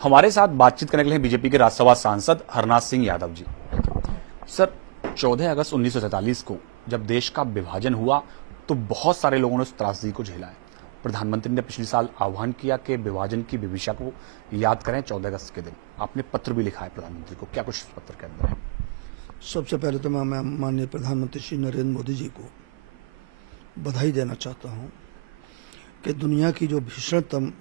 हमारे साथ बातचीत करने के लिए बीजेपी के राज्यसभा सांसद हरनाथ सिंह यादव जी। सर, 14 अगस्त 1947 को जब देश का विभाजन हुआ तो बहुत सारे लोगों ने उस त्रासदी को झेला है। प्रधानमंत्री ने पिछले साल आह्वान किया कि विभाजन की विभीषिका को याद करें 14 अगस्त के दिन। आपने पत्र भी लिखा है प्रधानमंत्री को, क्या कुछ इस पत्र के अंदर है? सबसे पहले तो मैं माननीय प्रधानमंत्री श्री नरेंद्र मोदी जी को बधाई देना चाहता हूं कि दुनिया की जो भीषणतम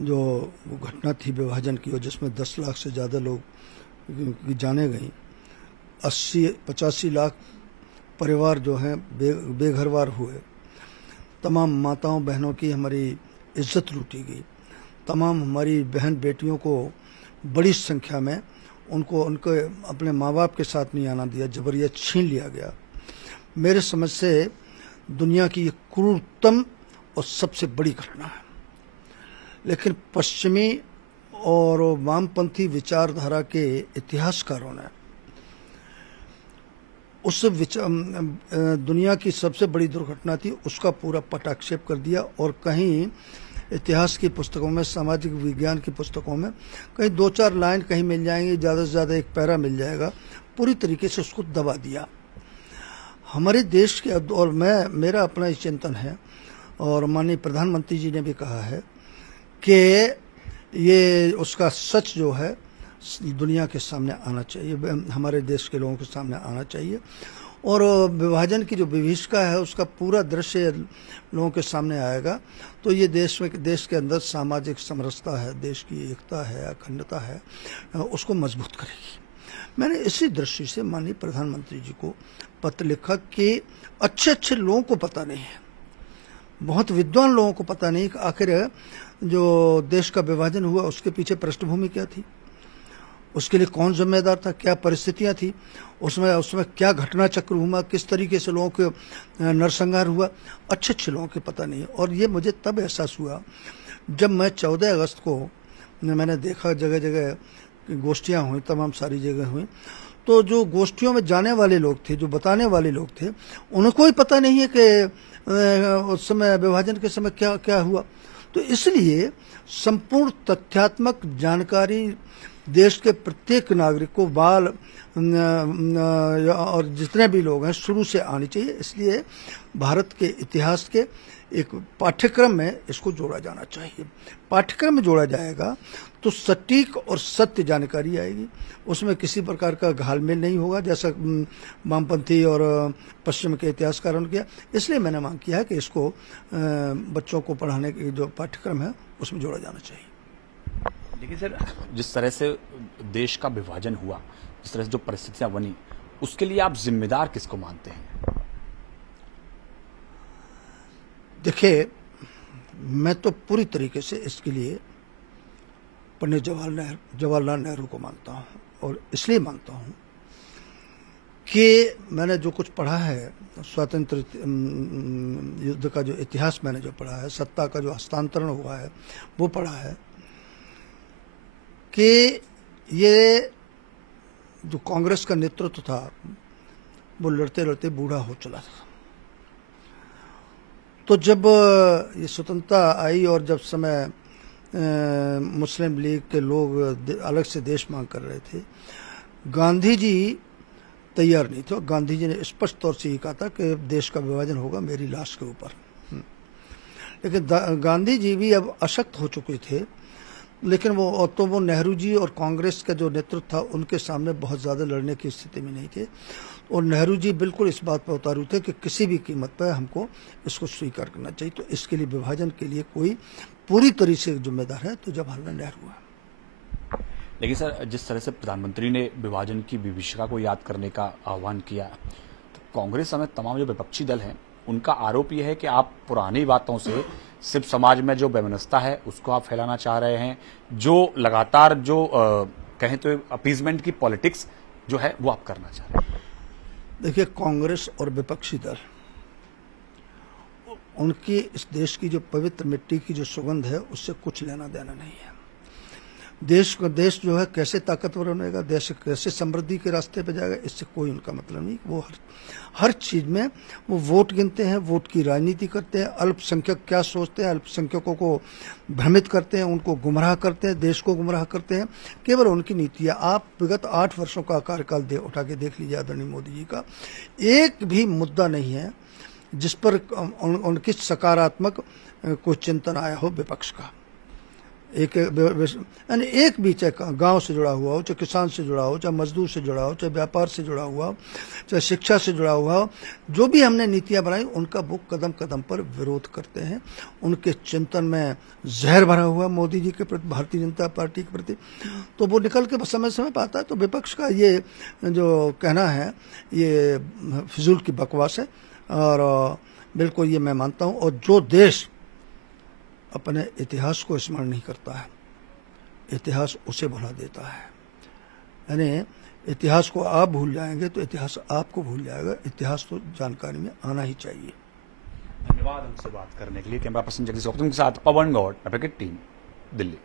जो घटना थी विभाजन की, और जिसमें 10 लाख से ज़्यादा लोग की जाने गई, 80-85 लाख परिवार जो हैं बेघरवार हुए, तमाम माताओं बहनों की हमारी इज्जत लूटी गई, तमाम हमारी बहन बेटियों को बड़ी संख्या में उनको उनके अपने माँ बाप के साथ नहीं आना दिया, जबरिया छीन लिया गया। मेरे समझ से दुनिया की ये क्रूरतम और सबसे बड़ी घटना है। लेकिन पश्चिमी और वामपंथी विचारधारा के इतिहासकारों ने उस दुनिया की सबसे बड़ी दुर्घटना थी उसका पूरा पटाक्षेप कर दिया, और कहीं इतिहास की पुस्तकों में, सामाजिक विज्ञान की पुस्तकों में कहीं 2-4 लाइन कहीं मिल जाएंगी, ज़्यादा से ज़्यादा एक पैरा मिल जाएगा, पूरी तरीके से उसको दबा दिया। हमारे देश के, और मेरा अपना ही चिंतन है, और माननीय प्रधानमंत्री जी ने भी कहा है कि ये उसका सच जो है दुनिया के सामने आना चाहिए, हमारे देश के लोगों के सामने आना चाहिए, और विभाजन की जो विभीषिका है उसका पूरा दृश्य लोगों के सामने आएगा तो ये देश के अंदर सामाजिक समरसता है, देश की एकता है, अखंडता है, उसको मजबूत करेगी। मैंने इसी दृष्टि से माननीय प्रधानमंत्री जी को पत्र लिखा कि अच्छे लोगों को पता नहीं है, बहुत विद्वान लोगों को पता नहीं कि आखिर जो देश का विभाजन हुआ उसके पीछे पृष्ठभूमि क्या थी, उसके लिए कौन जिम्मेदार था, क्या परिस्थितियां थी, उसमें क्या घटना चक्र हुआ, किस तरीके से लोगों के नरसंहार हुआ, अच्छे लोगों के पता नहीं। और ये मुझे तब एहसास हुआ जब मैं 14 अगस्त को मैंने देखा, जगह जगह गोष्ठियाँ हुई, तमाम सारी जगह हुई, तो जो गोष्ठियों में जाने वाले लोग थे, जो बताने वाले लोग थे, उनको ही पता नहीं है कि उस समय विभाजन के समय क्या क्या हुआ। तो इसलिए संपूर्ण तथ्यात्मक जानकारी देश के प्रत्येक नागरिक को, बाल और जितने भी लोग हैं, शुरू से आनी चाहिए। इसलिए भारत के इतिहास के एक पाठ्यक्रम में इसको जोड़ा जाना चाहिए। पाठ्यक्रम में जोड़ा जाएगा तो सटीक और सत्य जानकारी आएगी, उसमें किसी प्रकार का घालमेल नहीं होगा, जैसा वामपंथी और पश्चिम के इतिहासकारों ने किया। इसलिए मैंने मांग किया है कि इसको बच्चों को पढ़ाने के जो पाठ्यक्रम है उसमें जोड़ा जाना चाहिए। देखिए सर, जिस तरह से देश का विभाजन हुआ, जिस तरह से जो परिस्थितियां बनी, उसके लिए आप जिम्मेदार किसको मानते हैं? देखिए, मैं तो पूरी तरीके से इसके लिए पंडित जवाहरलाल नेहरू को मानता हूं, और इसलिए मानता हूं कि मैंने जो कुछ पढ़ा है, स्वतंत्र युद्ध का जो इतिहास मैंने जो पढ़ा है, सत्ता का जो हस्तांतरण हुआ है वो पढ़ा है, कि ये जो कांग्रेस का नेतृत्व था वो लड़ते लड़ते बूढ़ा हो चला था। तो जब ये स्वतंत्रता आई और जब समय मुस्लिम लीग के लोग अलग से देश मांग कर रहे थे, गांधी जी तैयार नहीं थे। गांधी जी ने स्पष्ट तौर से ये कहा था कि देश का विभाजन होगा मेरी लाश के ऊपर। लेकिन गांधी जी भी अब अशक्त हो चुके थे, लेकिन वो नेहरू जी और कांग्रेस का जो नेतृत्व था उनके सामने बहुत ज़्यादा लड़ने की स्थिति में नहीं थे, और नेहरू जी बिल्कुल इस बात पर उतारू थे कि किसी भी कीमत पर हमको इसको स्वीकार करना चाहिए। तो इसके लिए, विभाजन के लिए कोई पूरी तरह से जिम्मेदार है तो जवाहरलाल नेहरू है। लेकिन सर, जिस तरह से प्रधानमंत्री ने विभाजन की विभीषिका को याद करने का आह्वान किया, तो कांग्रेस समेत तमाम जो विपक्षी दल हैं उनका आरोप यह है कि आप पुरानी बातों से सिर्फ समाज में जो वैमनस्यता है उसको आप फैलाना चाह रहे हैं, जो लगातार जो कहें तो अपीजमेंट की पॉलिटिक्स जो है वो आप करना चाह रहे हैं। देखिए, कांग्रेस और विपक्षी दल, उनकी इस देश की जो पवित्र मिट्टी की जो सुगंध है उससे कुछ लेना देना नहीं है। देश जो है कैसे ताकतवर बनेगा, देश कैसे समृद्धि के रास्ते पे जाएगा, इससे कोई उनका मतलब नहीं। वो हर चीज में वो वोट गिनते हैं, वोट की राजनीति करते हैं, अल्पसंख्यक क्या सोचते हैं, अल्पसंख्यकों को भ्रमित करते हैं, उनको गुमराह करते हैं, देश को गुमराह करते हैं, केवल उनकी नीतियां। आप विगत 8 वर्षों का कार्यकाल उठा के देख लीजिए आदरणीय मोदी जी का, एक भी मुद्दा नहीं है जिस पर उनकी सकारात्मक कोई चिंतन आया हो विपक्ष का। यानी एक भी, चाहे गांव से जुड़ा हुआ हो, चाहे किसान से जुड़ा हो, चाहे मजदूर से जुड़ा हो, चाहे व्यापार से जुड़ा हुआ हो, चाहे शिक्षा से जुड़ा हुआ हो, जो भी हमने नीतियां बनाई उनका वो कदम कदम पर विरोध करते हैं। उनके चिंतन में जहर भरा हुआ मोदी जी के प्रति, भारतीय जनता पार्टी के प्रति, तो वो निकल के समय समय पर आता है। तो विपक्ष का ये जो कहना है ये फिजूल की बकवास है, और बिल्कुल ये मैं मानता हूँ। और जो देश अपने इतिहास को स्मरण नहीं करता है, इतिहास उसे भुला देता है। यानी इतिहास को आप भूल जाएंगे तो इतिहास आपको भूल जाएगा। इतिहास तो जानकारी में आना ही चाहिए। धन्यवाद हमसे बात करने के लिए। कैमरा पर्सन जगदीश गौतम के साथ पवन गौड़, क्रिकेट टीम, दिल्ली।